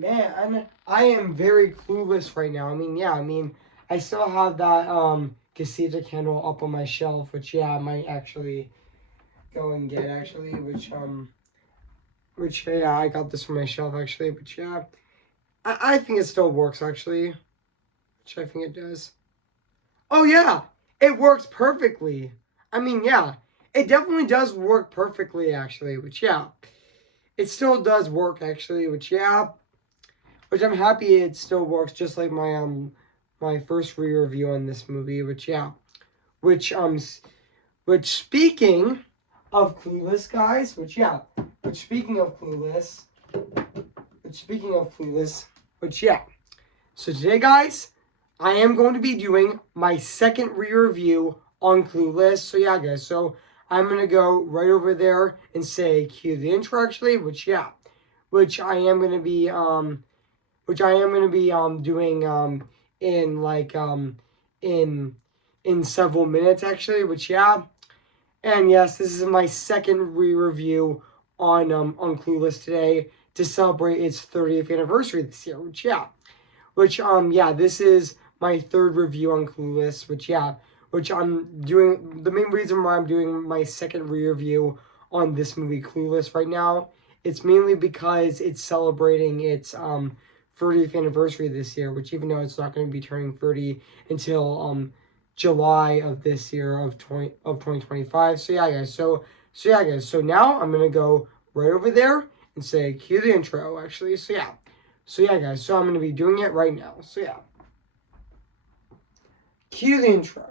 Man, I am very clueless right now. I still have that casita candle up on my shelf, which I might actually go and get actually, which I got this from my shelf actually, but I think it still works actually, which I think it does. Oh yeah, it works perfectly. It definitely does work perfectly actually, which it still does work actually, which I'm happy it still works, just like my first re-review on this movie, which which speaking of Clueless, guys, which speaking of Clueless, which speaking of Clueless, which So today, guys, I am going to be doing my second re-review on Clueless. So guys, so I'm gonna go right over there and say cue the intro actually, which I am gonna be doing in like in several minutes actually, and yes, this is my second re-review on Clueless today to celebrate its 30th anniversary this year, this is my third review on Clueless, which I'm doing. The main reason why I'm doing my second re-review on this movie Clueless right now, it's mainly because it's celebrating its 30th anniversary this year, which even though it's not going to be turning 30 until July of this year of 2025. So now I'm gonna go right over there and say cue the intro actually. Guys, so I'm gonna be doing it right now. Cue the intro.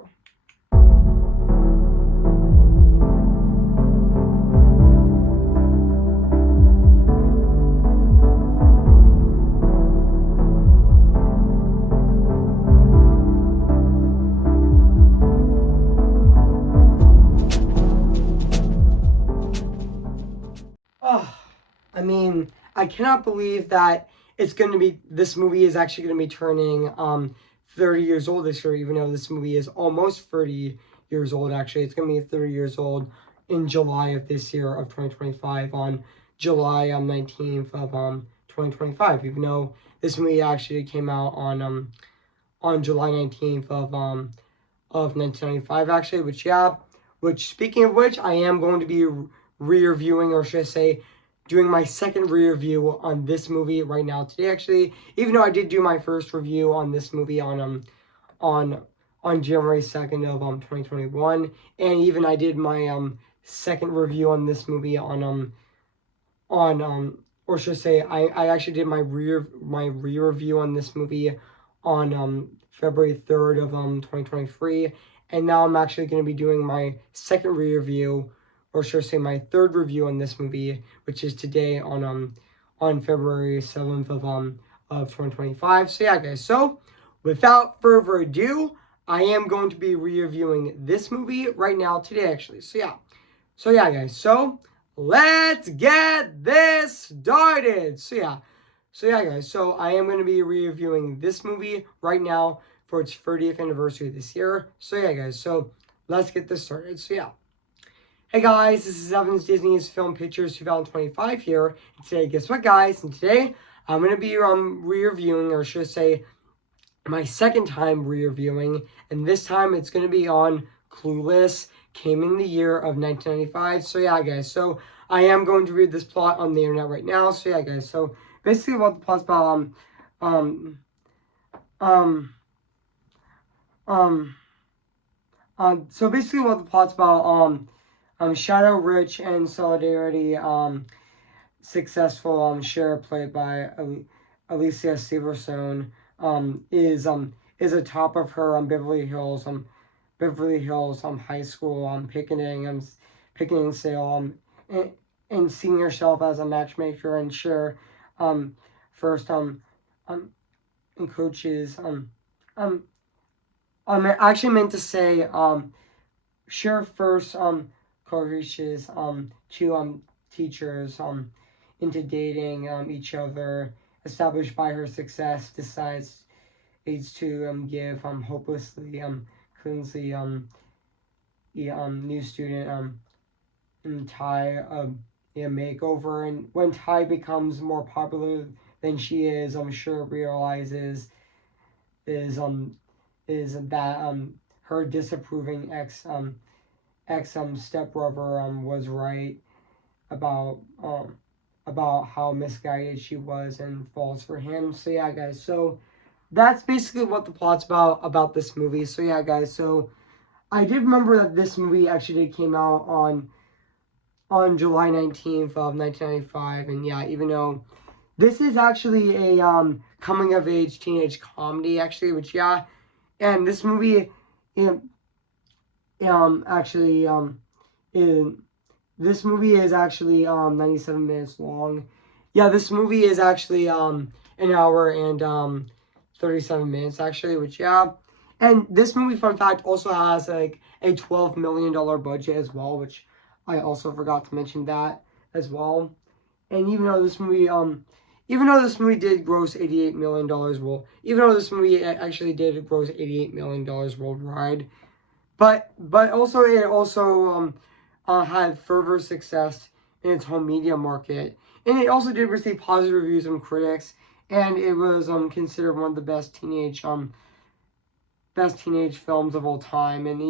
Oh, I cannot believe that this movie is actually gonna be turning 30 years old this year, even though this movie is almost 30 years old actually. It's gonna be 30 years old in July of this year of 2025, on July 19th of 2025, even though this movie actually came out on July 19th of 1995 actually, which speaking of which, I am going to be re-reviewing, or should I say doing my second re-review on this movie right now today actually, even though I did do my first review on this movie on January 2nd of 2021, and even I did my second review on this movie or should I say I actually did my re-review on this movie on February 3rd of 2023, and now I'm actually going to be doing my second re-review, or should I say my third review on this movie, which is today on February 7th of 2025. Guys, so without further ado, I am going to be re-reviewing this movie right now today actually. Guys, so let's get this started. Guys, so I am going to be reviewing this movie right now for its 30th anniversary this year. Guys, so let's get this started. Hey guys, this is Evan's Disney's Film Pictures 2025 here. And today, guess what, guys? And today, I'm going to be re-reviewing, or should I say, my second time re-reviewing, and this time it's going to be on Clueless. Came in the year of 1995. Guys, so I am going to read this plot on the internet right now. Guys, so basically what the plot's about, so basically what the plot's about, Shadow, Rich, and Solidarity, successful, Cher, played by Alicia Silverstone, is atop of her Beverly Hills high school picketing sale, and seeing herself as a matchmaker, and Cher first and coaches I actually meant to say Cher first coaches two teachers into dating each other, established by her success, decides to give hopelessly clumsy new student Ty a makeover, and when Ty becomes more popular than she is, I'm sure, realizes is that her disapproving ex stepbrother was right about how misguided she was and falls for him. So yeah, guys. So that's basically what the plot's about this movie. So yeah, guys. So I did remember that this movie actually did came out on July 19th of 1995, and yeah, even though this is actually a coming of age teenage comedy, actually, which yeah, and this movie, actually in this movie is actually 97 minutes long. Yeah, this movie is actually an hour and 37 minutes actually, which yeah. And this movie, fun fact, also has like a $12 million budget as well, which I also forgot to mention that as well. And even though this movie did gross $88 million, well, even though this movie actually did gross $88 million worldwide, but also it also had further success in its home media market, and it also did receive positive reviews from critics, and it was considered one of the best teenage films of all time, and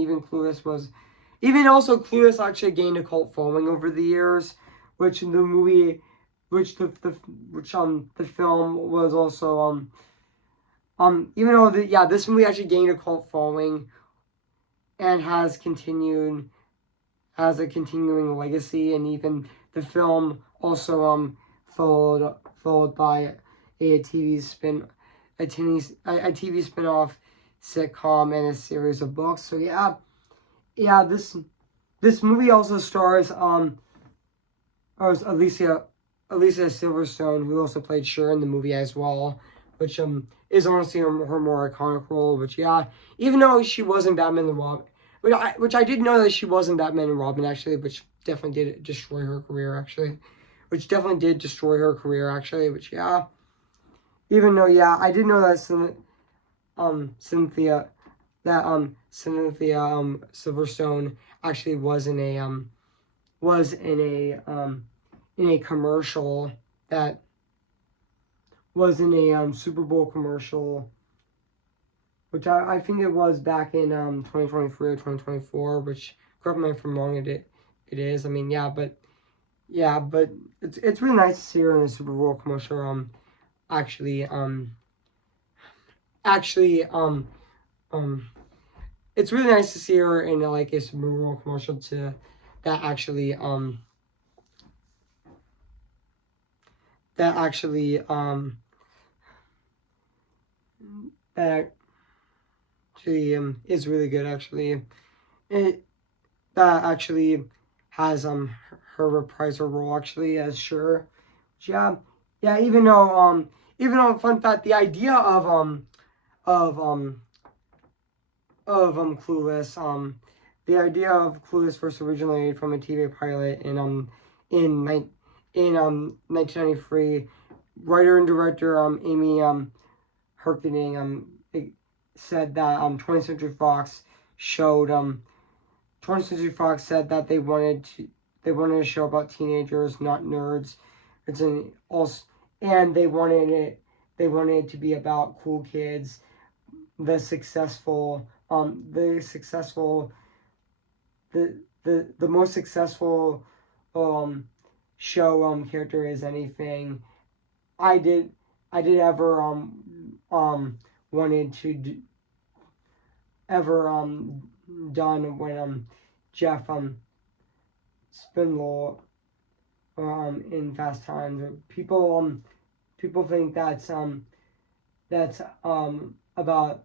Clueless actually gained a cult following over the years, which the movie, which the film was also even though this movie actually gained a cult following and has a continuing legacy, and even the film also followed by a TV spin-off sitcom and a series of books. So yeah, this movie also stars Alicia Silverstone, who also played Cher in the movie as well, which is honestly her more iconic role. Which yeah, even though she wasn't Batman and Robin, which I did know that she wasn't Batman and Robin actually, which definitely did destroy her career actually, which yeah, even though yeah, I did know that Cynthia Silverstone actually was in a commercial that was in a Super Bowl commercial, which I think it was back in 2023 or 2024, which correct me if I'm wrong, it is. I mean but it's really nice to see her in a Super Bowl commercial. Actually actually it's really nice to see her in like a Super Bowl commercial to that actually that actually that actually is really good actually. It that actually has her reprisal role actually as Cher. Yeah, yeah. Even though fun fact, the idea of um Clueless the idea of Clueless first originated from a TV pilot in ni- in 1993. Writer and director Amy Herkening said that 20th Century Fox showed 20th Century Fox said that they wanted a show about teenagers, not nerds. It's an also and they wanted it to be about cool kids, the successful the successful the most successful um show character is anything. I did I did ever wanted to ever done when Jeff Spindle in Fast Times. People think that's about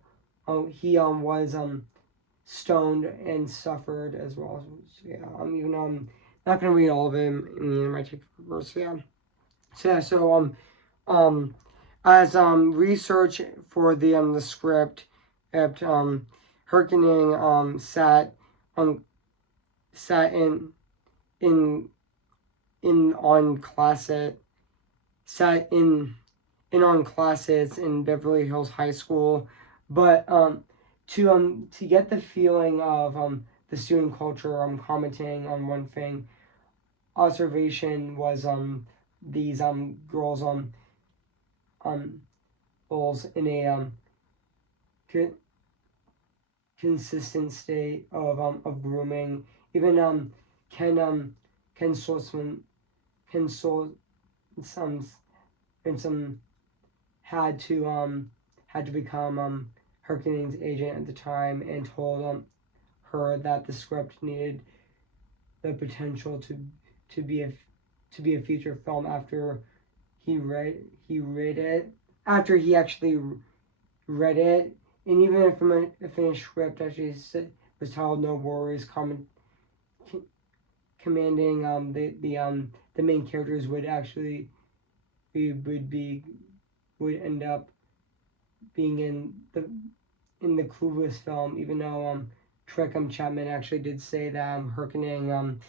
he was stoned and suffered as well. So, yeah, I'm even not gonna read all of them in the my take verse. So, yeah. Um as research for the script at Herkening sat in on classes sat in on classes in Beverly Hills High School, but to get the feeling of the student culture, commenting on one thing observation was these girls falls in a consistent state of grooming. Even Ken Ken Saltzman Ken Sol some and some had to become Hercules's agent at the time, and told her that the script needed the potential to be a feature film after he read it after he actually read it. And even from a finished script actually was titled "No Worries," commanding the main characters would actually would end up being in the Clueless film, even though Trek Chapman actually did say that Herkening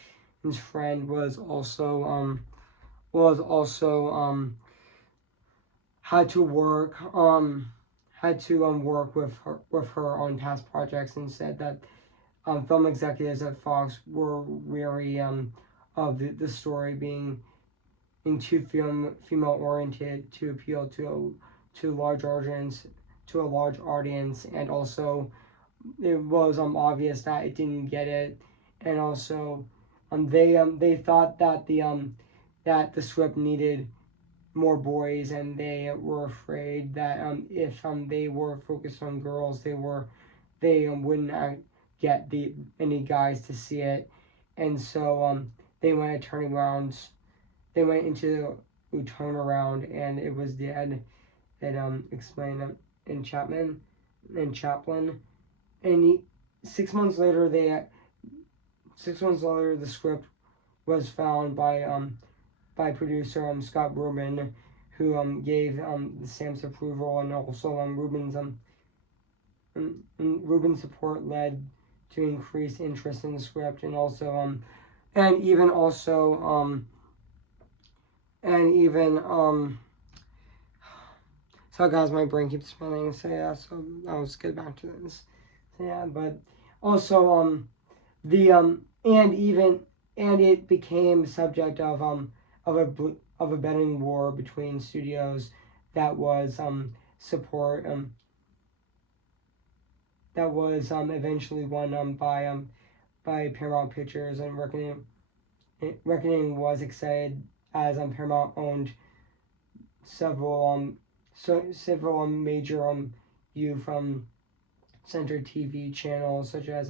his friend was also had to work work with her on past projects, and said that film executives at Fox were wary of the story being too female oriented to appeal to a large audience, and also it was obvious that it didn't get it, and also they thought that the script needed more boys, and they were afraid that if they were focused on girls, they wouldn't get any guys to see it, and so they went turning around. They went into a turnaround, and it was dead. That explained in Chaplin, and 6 months later, the script was found by producer Scott Rubin, who gave the stamps approval, and also Rubin's support led to increased interest in the script, and also and even also and even so guys, my brain keeps spinning, so yeah, so I'll just get back to this. So yeah, but also the and it became subject of a betting war between studios that was support that was eventually won by Paramount Pictures, and Reckoning was excited as Paramount owned several major youth centered TV channels such as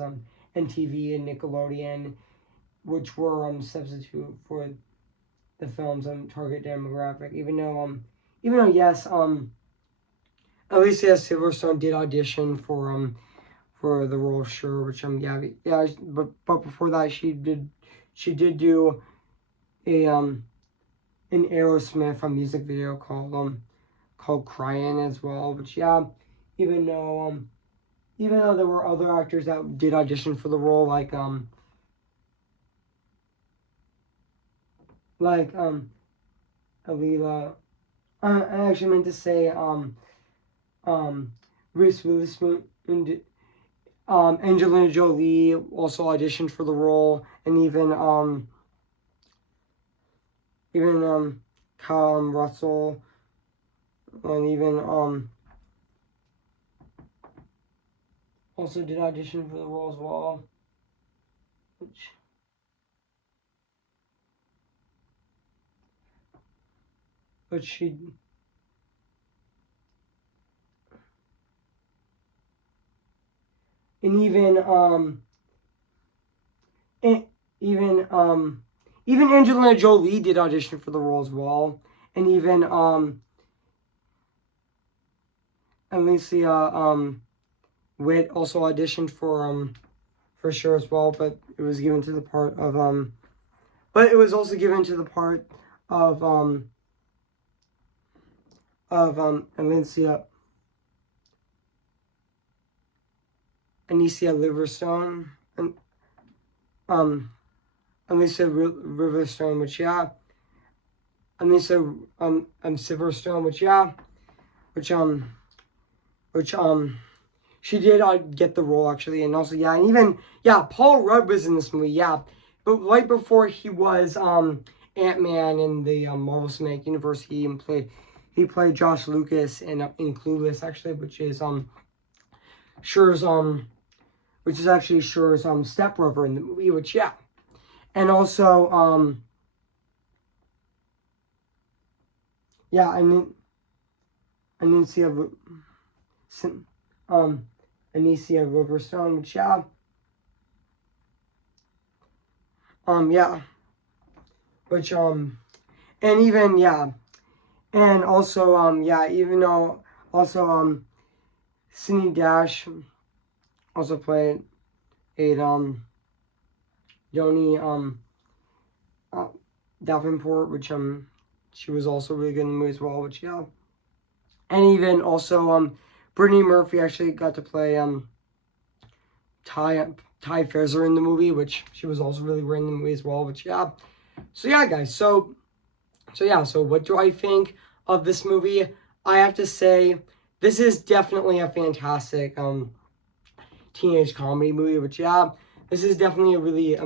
NTV and Nickelodeon, which were substitute for the film's target demographic. Even though yes, Alicia Silverstone did audition for the role of Sure, which but before that she did do a an Aerosmith music video called Crying as well. But yeah, even though there were other actors that did audition for the role, like Alila, I actually meant to say Reese Witherspoon, Angelina Jolie also auditioned for the role, and even Kyle Russell, and even also did audition for the role as well, which she and even Angelina Jolie did audition for the role as well, and even Alicia Witt also auditioned for Sure as well, but it was given to the part of but it was also given to the part of Anicia Liverstone, and Anicia Riverstone, which yeah, Anicia Silverstone, which she did get the role actually, and also yeah, and even yeah, Paul Rudd was in this movie, yeah, but right before he was Ant-Man in the Marvel Cinematic Universe, he played Josh Lucas in Clueless, actually, which is Sher's which is actually Sher's stepbrother in the movie, which yeah. And also yeah, Anicia Anicia Riverstone, which yeah. Yeah. Which and even yeah. And also yeah, even though also Sydney Dash also played a Yoni uh, Davenport, which she was also really good in the movie as well, which yeah. And even also Brittany Murphy actually got to play Ty Fezzer in the movie, which she was also really great in the movie as well, which yeah. So yeah, guys, so yeah, so what do I think of this movie? I have to say this is definitely a fantastic teenage comedy movie, which yeah, this is definitely a really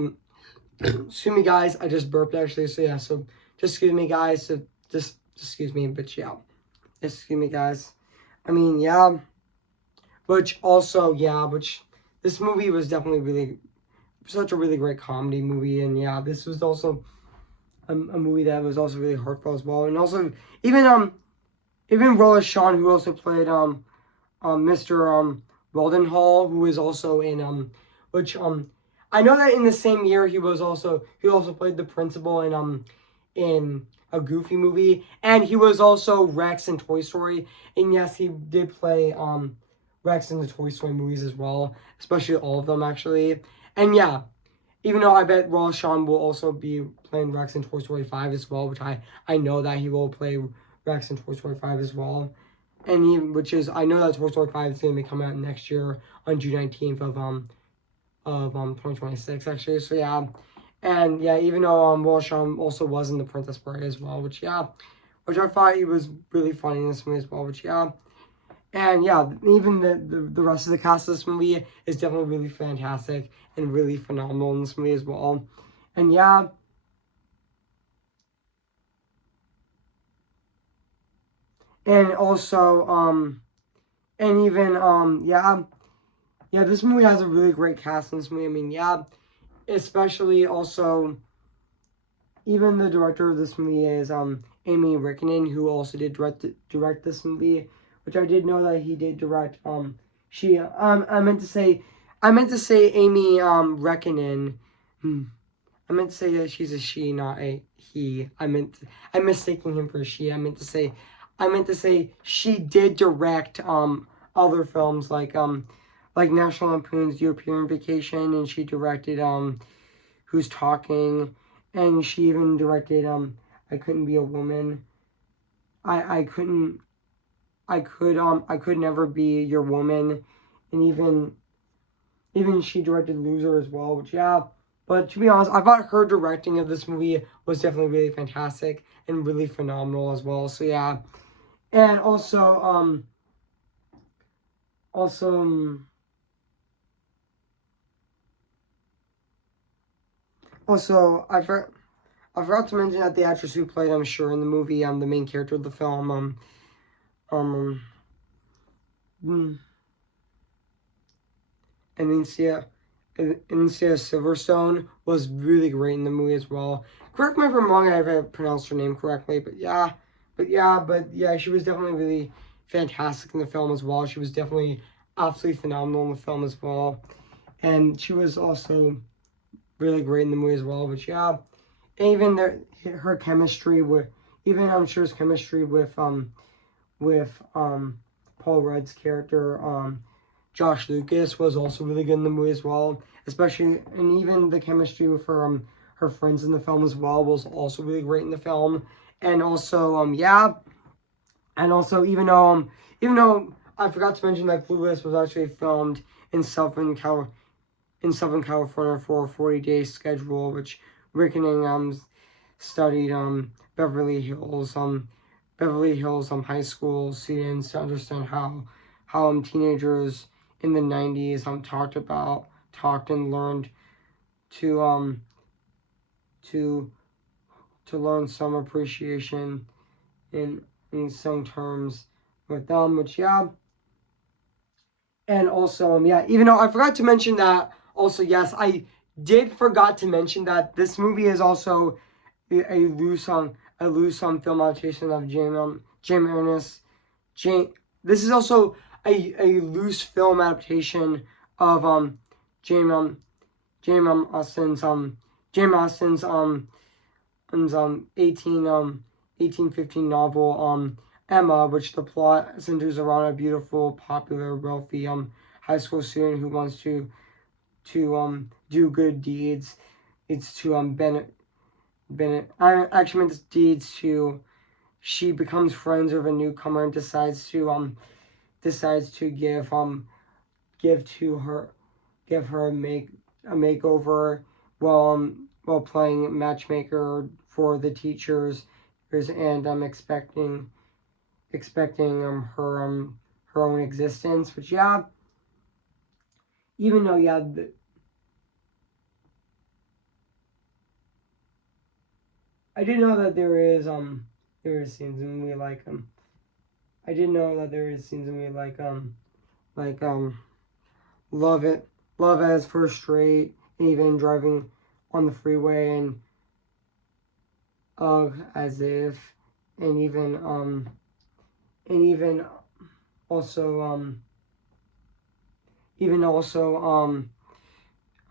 excuse me guys, I just burped actually, so yeah, so just excuse me guys, so just excuse me, but yeah, excuse me guys. I mean yeah, which also yeah, which this movie was definitely really such a really great comedy movie, and yeah, this was also a movie that was also really heartfelt as well, and also even Rolla Shawn, who also played Mr. Waldenhall, who is also in which I know that in the same year he also played the principal in a Goofy movie, and he was also Rex in Toy Story, and yes, he did play Rex in the Toy Story movies as well, especially all of them actually, and yeah. Even though I bet Roll Shawn will also be playing Rex in Toy Story 5 as well, which I know that he will play Rex in Toy Story 5 as well. And which is I know that Toy Story 5 is gonna be coming out next year on June 19th of 2026 actually. So yeah. And yeah, even though Roll Shawn also was in The Princess Bride as well, which yeah. Which I thought he was really funny in this movie as well, which yeah. And yeah, even the rest of the cast of this movie is definitely really fantastic and really phenomenal in this movie as well. And yeah, and also and even yeah, this movie has a really great cast in this movie. I mean, yeah, especially also even the director of this movie is Amy Rickman, who also did direct this movie, which I did know that he did direct. She I meant to say Amy Rickman. I meant to say that she's a she, not a he. I'm mistaking him for a she. I meant to say she did direct other films like National Lampoon's European Vacation, and she directed Who's Talking, and she even directed I Couldn't Be a Woman. I couldn't I could never be your woman, and even she directed Loser as well, which yeah. But to be honest, I thought her directing of this movie was definitely really fantastic and really phenomenal as well. So yeah. And also also I forgot to mention that the actress who played Sure in the movie, the main character of the film, um, Anicia Silverstone was really great in the movie as well. Correct me if I'm wrong, I haven't pronounced her name correctly, but yeah, she was definitely really fantastic in the film as well. She was definitely absolutely phenomenal in the film as well. And she was also really great in the movie as well, but yeah, even her chemistry with, even I'm sure's chemistry with Paul Rudd's character, Josh Lucas was also really good in the movie as well, especially, and even the chemistry with her friends in the film as well was also really great in the film. And also yeah, and also even though I forgot to mention that Clueless was actually filmed in Southern California for a 40-day schedule, which Rickening studied Beverly Hills high school students to understand how teenagers in the 90s talked and learned to to learn some appreciation in in some terms with them, which yeah. And also, yeah, even though I forgot to mention that, also, yes, I did forgot to mention that this movie is also a loose film adaptation of Jane Ernest. This is also a loose film adaptation of Jane Jane Austen's Jane Austen's 1815 novel Emma, which the plot centers around a beautiful, popular, wealthy high school student who wants to do good deeds. It's to Bennett actually meant deeds to. She becomes friends with a newcomer and decides to give to her give her a makeover while playing matchmaker for the teachers and expecting her own existence, which yeah, even though yeah I did know that there is scenes in we like I did know that there is scenes in we like love it love as first rate, and even driving on the freeway and as if, and even also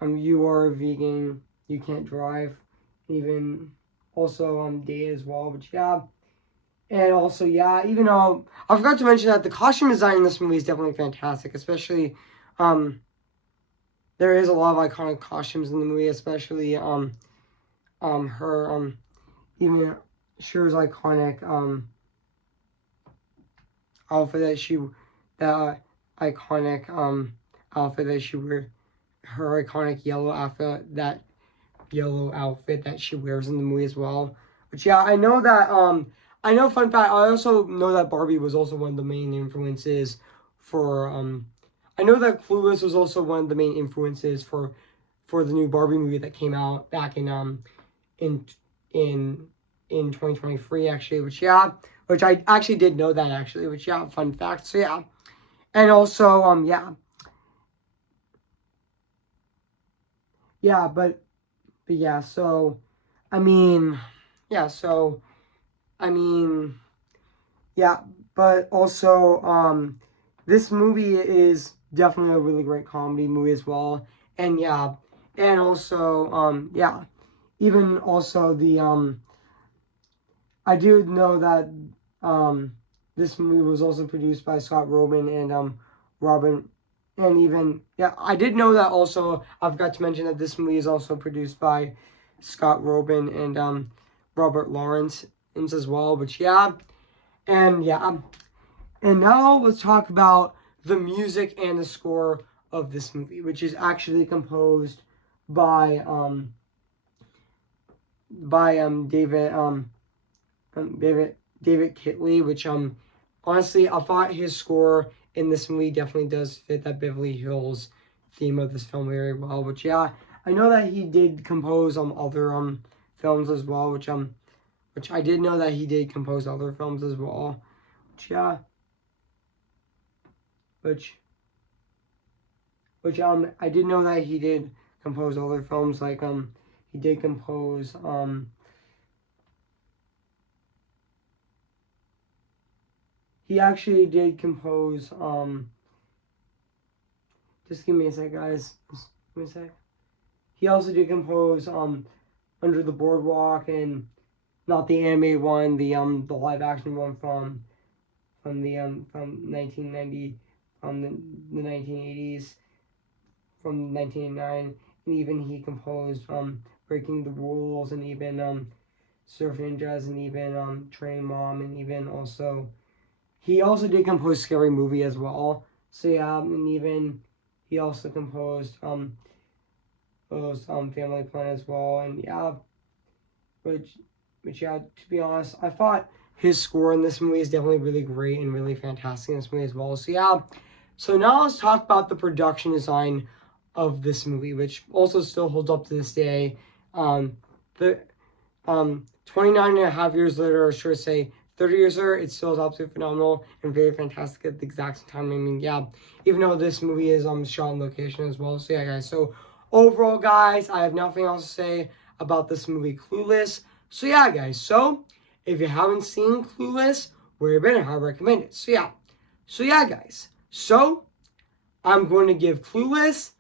you are a vegan, you can't drive, even also day as well, which yeah. And also, yeah, even though I forgot to mention that the costume design in this movie is definitely fantastic, especially there is a lot of iconic costumes in the movie, especially her even Cher's iconic outfit that iconic outfit that she wears, her iconic yellow outfit that she wears in the movie as well. But yeah, I know that I know, fun fact, I also know that Barbie was also one of the main influences for I know that Clueless was also one of the main influences for the new Barbie movie that came out back in in in 2023 actually, which yeah, which I actually did know that actually, which yeah, fun fact. So yeah. And also yeah. Yeah, but yeah, so I mean, yeah, so I mean, yeah, but also this movie is definitely a really great comedy movie as well. And yeah, and also yeah, even also the I do know that this movie was also produced by Scott Rowman and Robin, and even yeah, I did know that also. I forgot to mention that this movie is also produced by Scott Rowman and Robert Lawrence as well. But yeah, and yeah, and now let's talk about the music and the score of this movie, which is actually composed by David David Kitley, which honestly I thought his score in this movie definitely does fit that Beverly Hills theme of this film very well. Which yeah, I know that he did compose other films as well, which I did know that he did compose other films as well. Which yeah, which I did know that he did compose other films like he did compose he actually did compose just give me a sec, guys. Just give me a sec. He also did compose Under the Boardwalk, and not the animated one, the live action one from 1990, from the 1980s, from 1989, and even he composed Breaking the Rules, and even Surf Ninjas, and even Train Mom, and even also he also did compose Scary Movie as well. So yeah, and even he also composed those Family Plan as well, and yeah, which yeah, to be honest, I thought his score in this movie is definitely really great and really fantastic in this movie as well. So yeah, so now let's talk about the production design of this movie, which also still holds up to this day. The 29 and a half years later, or should I say 30 years later, it still is absolutely phenomenal and very fantastic at the exact same time. I mean, yeah, even though this movie is shot on location as well. So yeah, guys. So overall, guys, I have nothing else to say about this movie, Clueless. So yeah, guys. So if you haven't seen Clueless, we're better. I recommend it. So yeah. So yeah, guys. So I'm going to give Clueless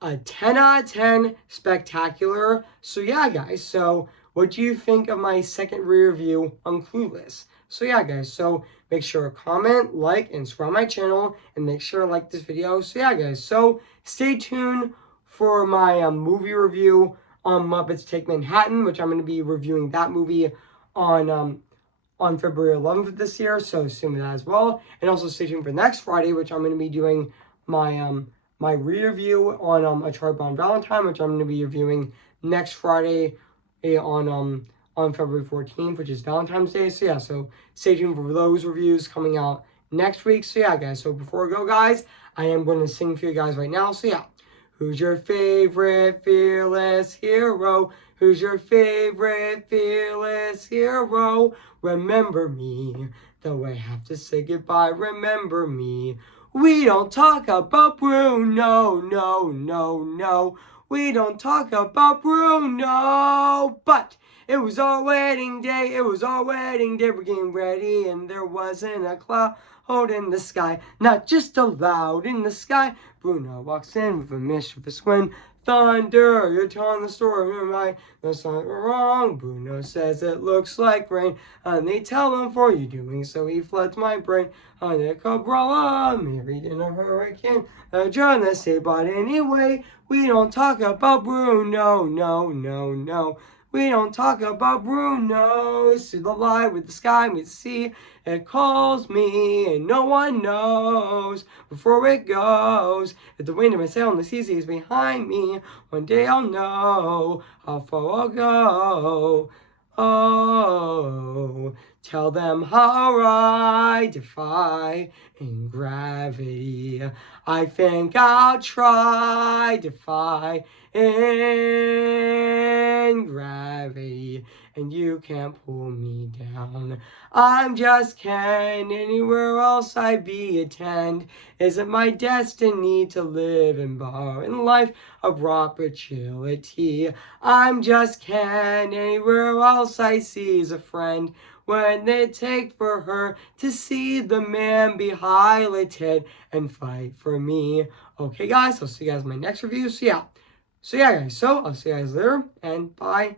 a 10 out of 10 spectacular. So yeah, guys. So what do you think of my second review on Clueless? So yeah, guys. So make sure to comment, like, and subscribe my channel, and make sure to like this video. So yeah, guys. So stay tuned for my movie review on Muppets Take Manhattan, which I'm going to be reviewing that movie on February 11th of this year, so assume that as well. And also stay tuned for next Friday, which I'm going to be doing my re-review on A Charlie Brown Valentine, which I'm going to be reviewing next Friday on February 14th, which is Valentine's Day. So yeah, so stay tuned for those reviews coming out next week. So yeah, guys, so before we go, guys, I am going to sing for you guys right now. So yeah. Who's your favorite fearless hero? Who's your favorite fearless hero? Remember me, though I have to say goodbye, remember me. We don't talk about Bruno, no, no, no. We don't talk about Bruno, but it was our wedding day, it was our wedding day, we're getting ready, and there wasn't a cloud in the sky, not just a loud in the sky. Bruno walks in with a mischievous grin. Thunder, you're telling the story right. That's not wrong. Bruno says it looks like rain. And they tell him for you doing so he floods my brain. On a cabrella, married in a hurricane. A journalist say, but anyway, we don't talk about Bruno, no, no, no. We don't talk about Bruno. See the light with the sky, with the sea. It calls me, and no one knows before it goes. If the wind of my sail on the seas is behind me, one day I'll know how far I'll go. Oh, tell them how I defy in gravity. I think I'll try defy in gravity, and you can't pull me down. I'm just Ken, anywhere else I be attend. Isn't my destiny to live and bar in life of opportunity? I'm just Ken, anywhere else I see is a friend. When they take for her to see the man be highlighted and fight for me. Okay, guys, I'll see you guys in my next review. So yeah, guys, so I'll see you guys later, and bye.